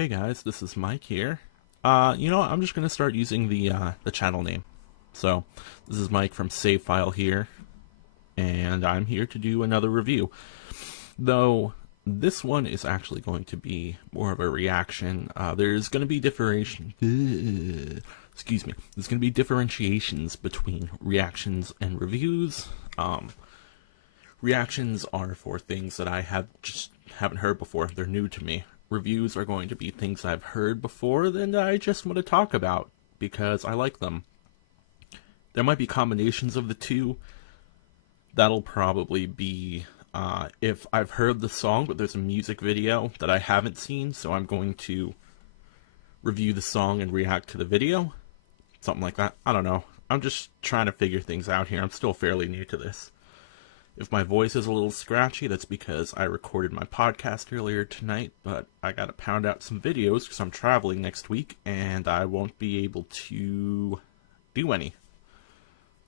Hey guys, this is Mike here. I'm just gonna start using the channel name. So, this is Mike from Save File here, and I'm here to do another review. Though this one is actually going to be more of a reaction. There's going to be There's going to be differentiations between reactions and reviews. Reactions are for things that I haven't heard before. They're new to me. Reviews are going to be things I've heard before that I just want to talk about because I like them. There might be combinations of the two. That'll probably be if I've heard the song, but there's a music video that I haven't seen, so I'm going to review the song and react to the video. Something like that. I don't know. I'm just trying to figure things out here. I'm still fairly new to this. If my voice is a little scratchy, that's because I recorded my podcast earlier tonight, but I gotta pound out some videos because I'm traveling next week, and I won't be able to do any.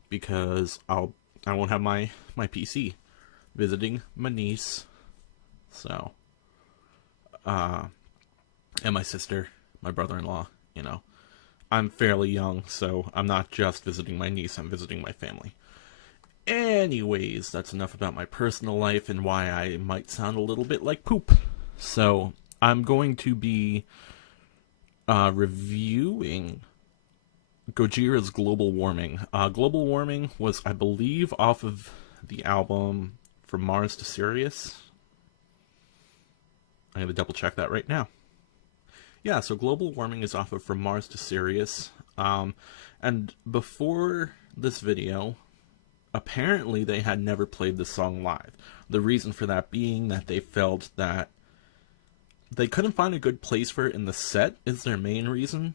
Because I won't have my PC. Visiting my niece. So. And my sister, my brother-in-law, I'm fairly young, so I'm not just visiting my niece, I'm visiting my family. Anyways, that's enough about my personal life and why I might sound a little bit like poop. So, I'm going to be reviewing Gojira's Global Warming. Global Warming was, I believe, off of the album From Mars to Sirius. I'm going to double check that right now. Yeah, so Global Warming is off of From Mars to Sirius. And before this video, apparently they had never played the song live. The reason for that being that they felt that they couldn't find a good place for it in the set is their main reason.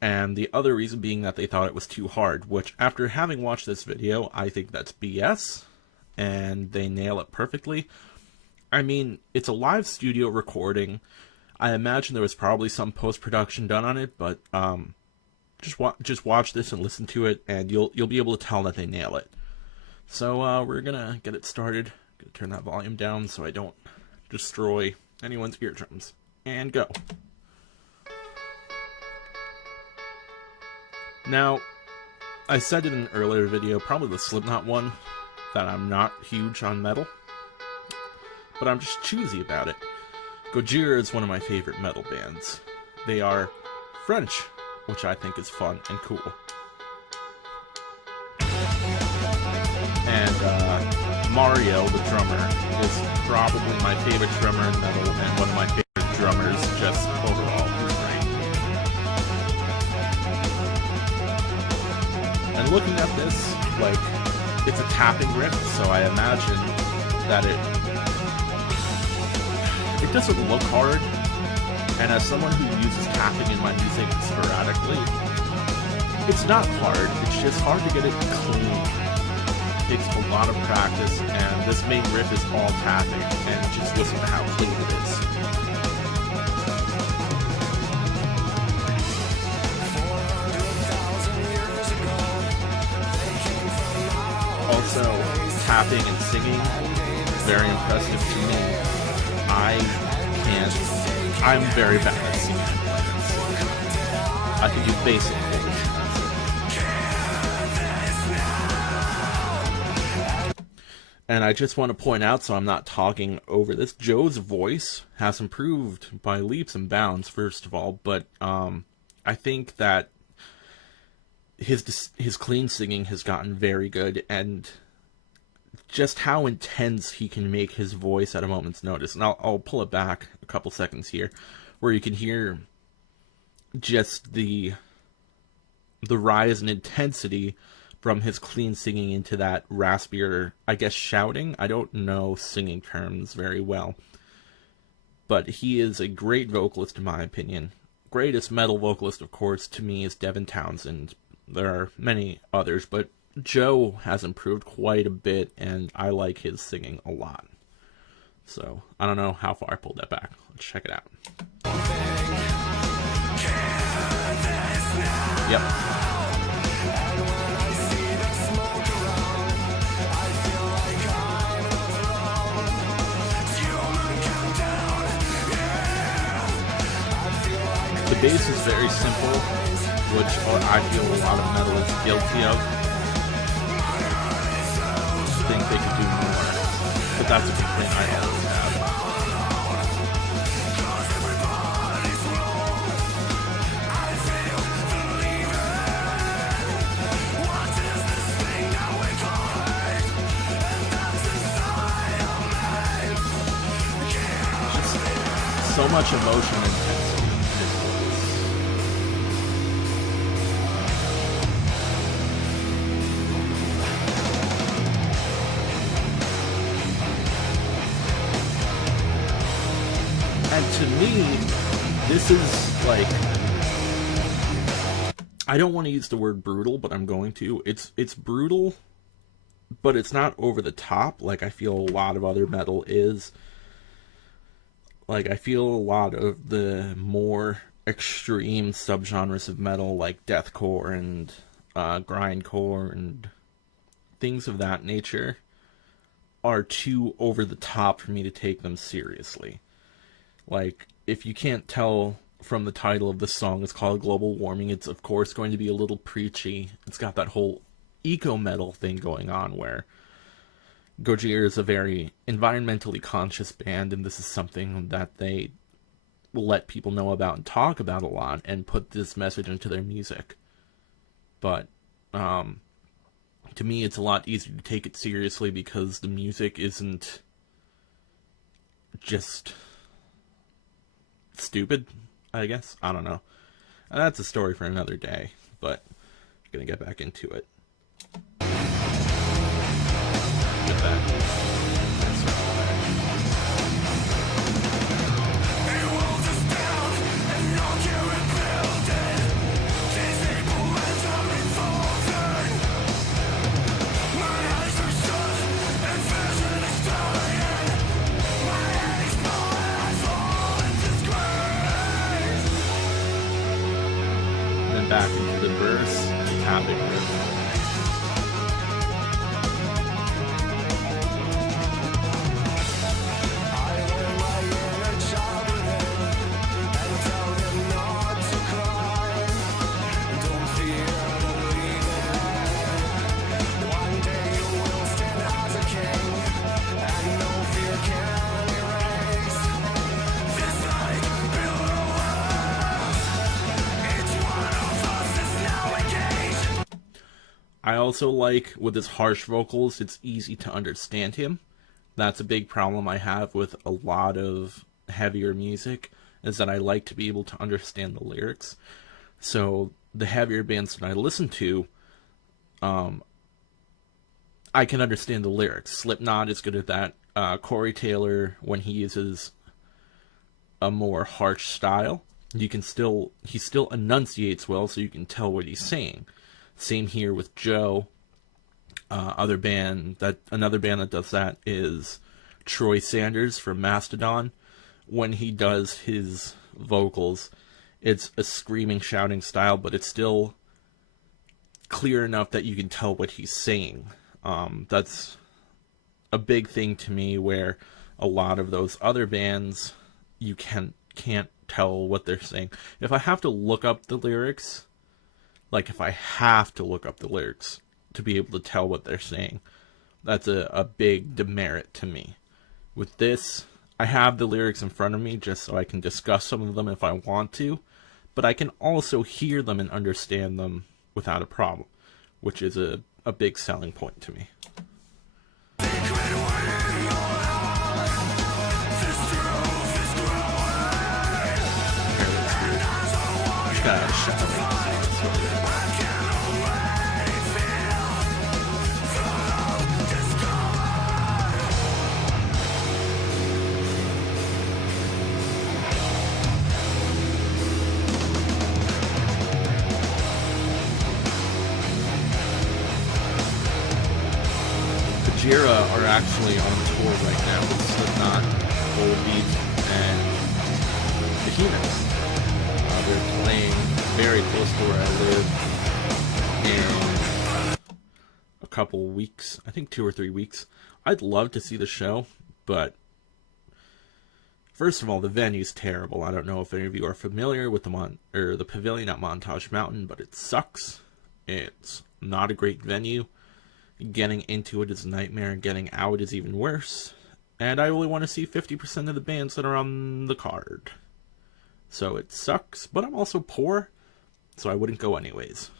And the other reason being that they thought it was too hard, which after having watched this video, I think that's BS. And they nail it perfectly. I mean, it's a live studio recording. I imagine there was probably some post-production done on it, but just watch this and listen to it, and you'll be able to tell that they nail it. So we're gonna get it started. Gonna turn that volume down so I don't destroy anyone's eardrums. And go. Now, I said in an earlier video, probably the Slipknot one, that I'm not huge on metal, but I'm just choosy about it. Gojira is one of my favorite metal bands. They are French, which I think is fun and cool. And Mario, the drummer, is probably my favorite drummer in metal and one of my favorite drummers just overall. He's great. And looking at this, it's a tapping riff, so I imagine that it doesn't look hard. And as someone who uses tapping in my music sporadically, it's not hard, it's just hard to get it clean. It takes a lot of practice, and this main riff is all tapping, and just listen to how clean it is. Also, tapping and singing, very impressive to me. I'm very bad at singing. I can do basic things. And I just want to point out, so I'm not talking over this, Joe's voice has improved by leaps and bounds, first of all, but I think that his clean singing has gotten very good, and just how intense he can make his voice at a moment's notice. And I'll pull it back a couple seconds here, where you can hear just the rise in intensity from his clean singing into that raspier, I guess, shouting. I don't know singing terms very well, but he is a great vocalist in my opinion. Greatest metal vocalist, of course, to me is Devin Townsend. There are many others, but Joe has improved quite a bit, and I like his singing a lot. So, I don't know how far I pulled that back. Let's check it out. Yep. The bass is very simple, which I feel a lot of metal is guilty of. I think they could do more, but that's a complaint I always have. Just so much emotion and intensity in his voice. And to me, this is like, I don't want to use the word brutal, but I'm going to. It's brutal, but it's not over the top like I feel a lot of other metal is. Like, I feel a lot of the more extreme subgenres of metal, like deathcore and grindcore and things of that nature, are too over the top for me to take them seriously. Like, if you can't tell from the title of the song, it's called Global Warming, it's of course going to be a little preachy. It's got that whole eco-metal thing going on where Gojira is a very environmentally conscious band, and this is something that they will let people know about and talk about a lot and put this message into their music. But to me, it's a lot easier to take it seriously because the music isn't just stupid, I guess. I don't know. That's a story for another day, but I'm gonna get back into it. With that. Then back into the verse, topic riff. I also like, with his harsh vocals, it's easy to understand him. That's a big problem I have with a lot of heavier music, is that I like to be able to understand the lyrics. So, the heavier bands that I listen to, I can understand the lyrics. Slipknot is good at that. Corey Taylor, when he uses a more harsh style, he still enunciates well, so you can tell what he's saying. Same here with Joe. Another band that does that is Troy Sanders from Mastodon. When he does his vocals, it's a screaming, shouting style, but it's still clear enough that you can tell what he's saying. That's a big thing to me, where a lot of those other bands, you can't tell what they're saying. If I have to look up the lyrics, to be able to tell what they're saying, that's a big demerit to me. With this, I have the lyrics in front of me just so I can discuss some of them if I want to, but I can also hear them and understand them without a problem, which is a big selling point to me. Just gotta shut up. Gojira are actually on tour right now with Slipknot, Volbeat, and Behemoth. They're playing very close to where I live in a couple weeks, I think 2 or 3 weeks. I'd love to see the show, but First of all, the venue's terrible. I don't know if any of you are familiar with the pavilion at Montage Mountain, but it sucks. It's not a great venue. Getting into it is a nightmare, and getting out is even worse. And I only want to see 50% of the bands that are on the card. So it sucks, but I'm also poor, so I wouldn't go anyways.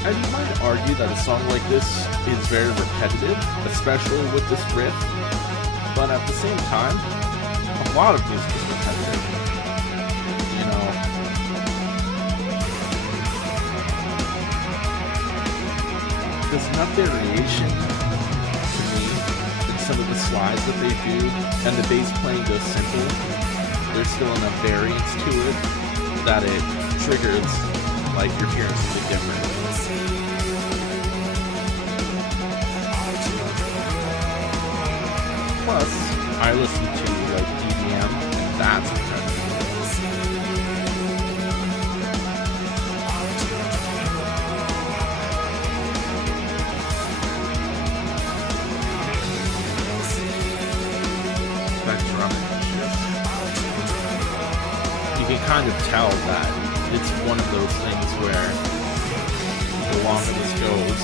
And you might argue that a song like this is very repetitive, especially with this riff, but at the same time, a lot of music is repetitive. You know, there's enough variation to me in some of the slides that they do, and the bass playing goes simple. There's still enough variance to it that it triggers like you're hearing something different. Plus, I listen to like EDM, and that's incredible. That drumming is just, you can kind of tell that it's one of those things where the longer this goes,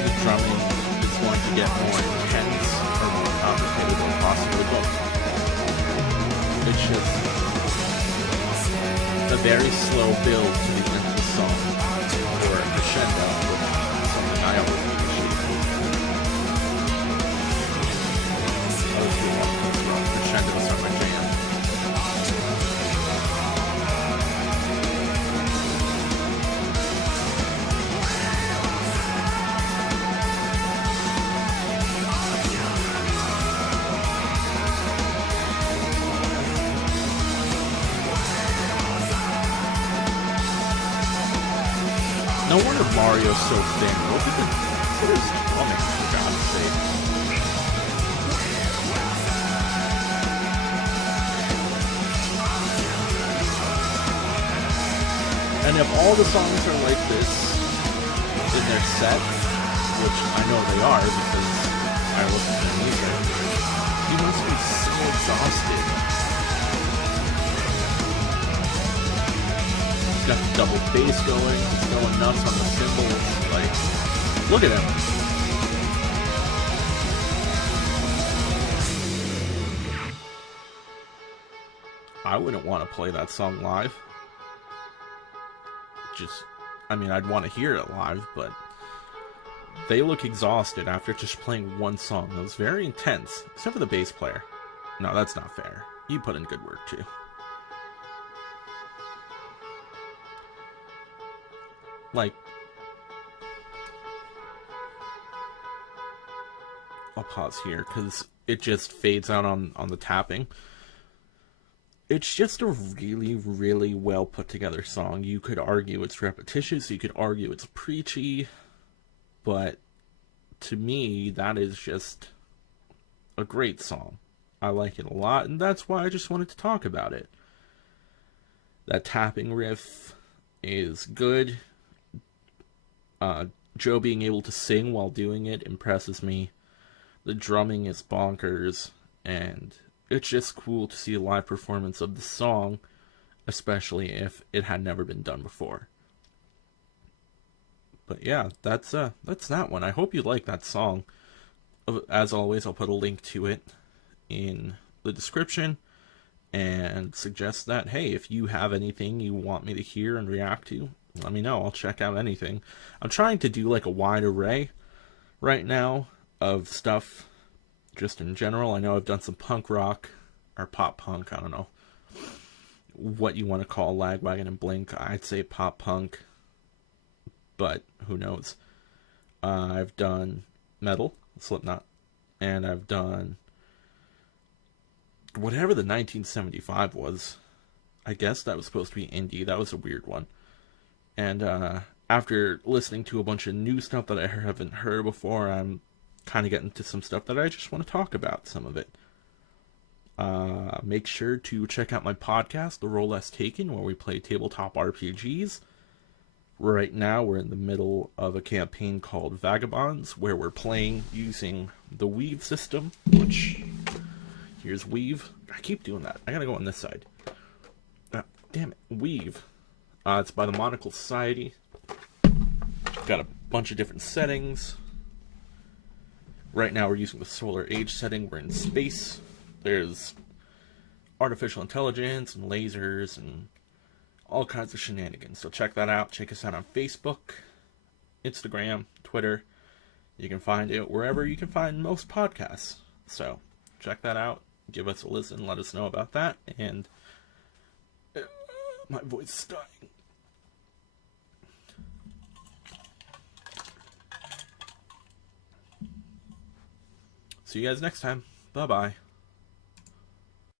the drumming is going to get more intense or more complicated than possibly both. It's just a very slow build to the end of the song, or a crescendo, which is something I always appreciate. Crescendos are my jam. No wonder Mario's so thin. Look at his drumming, for God's sake. And if all the songs are like this in their set, which I know they are because I listen to music, you must be so exhausted. He's got the double bass going, he's going nuts on the cymbals, like, look at him. I wouldn't want to play that song live. I'd want to hear it live, but they look exhausted after just playing one song. It was very intense, except for the bass player. No, that's not fair. He put in good work, too. Like, I'll pause here because it just fades out on the tapping. It's just a really, really well put together song. You could argue it's repetitious, you could argue it's preachy, but to me, that is just a great song. I like it a lot, and that's why I just wanted to talk about it. That tapping riff is good. Joe being able to sing while doing it impresses me. The drumming is bonkers, and it's just cool to see a live performance of the song, especially if it had never been done before. But yeah, that's that one. I hope you like that song. As always, I'll put a link to it in the description, and suggest that, hey, if you have anything you want me to hear and react to, let me know. I'll check out anything. I'm trying to do like a wide array right now of stuff just in general. I know I've done some punk rock or pop punk. I don't know what you want to call Lagwagon and Blink. I'd say pop punk, but who knows. I've done metal, Slipknot, and I've done whatever the 1975 was. I guess that was supposed to be indie. That was a weird one. And after listening to a bunch of new stuff that I haven't heard before, I'm kind of getting to some stuff that I just want to talk about, some of it. Make sure to check out my podcast, The Role Less Taken, where we play tabletop RPGs. Right now, we're in the middle of a campaign called Vagabonds, where we're playing using the Weave system, which, here's Weave. I keep doing that. I gotta go on this side. Damn it, Weave. It's by the Monocle Society. Got a bunch of different settings. Right now, we're using the Solar Age setting. We're in space. There's artificial intelligence and lasers and all kinds of shenanigans. So check that out. Check us out on Facebook, Instagram, Twitter. You can find it wherever you can find most podcasts. So check that out. Give us a listen. Let us know about that. And my voice is dying. See you guys next time. Bye-bye.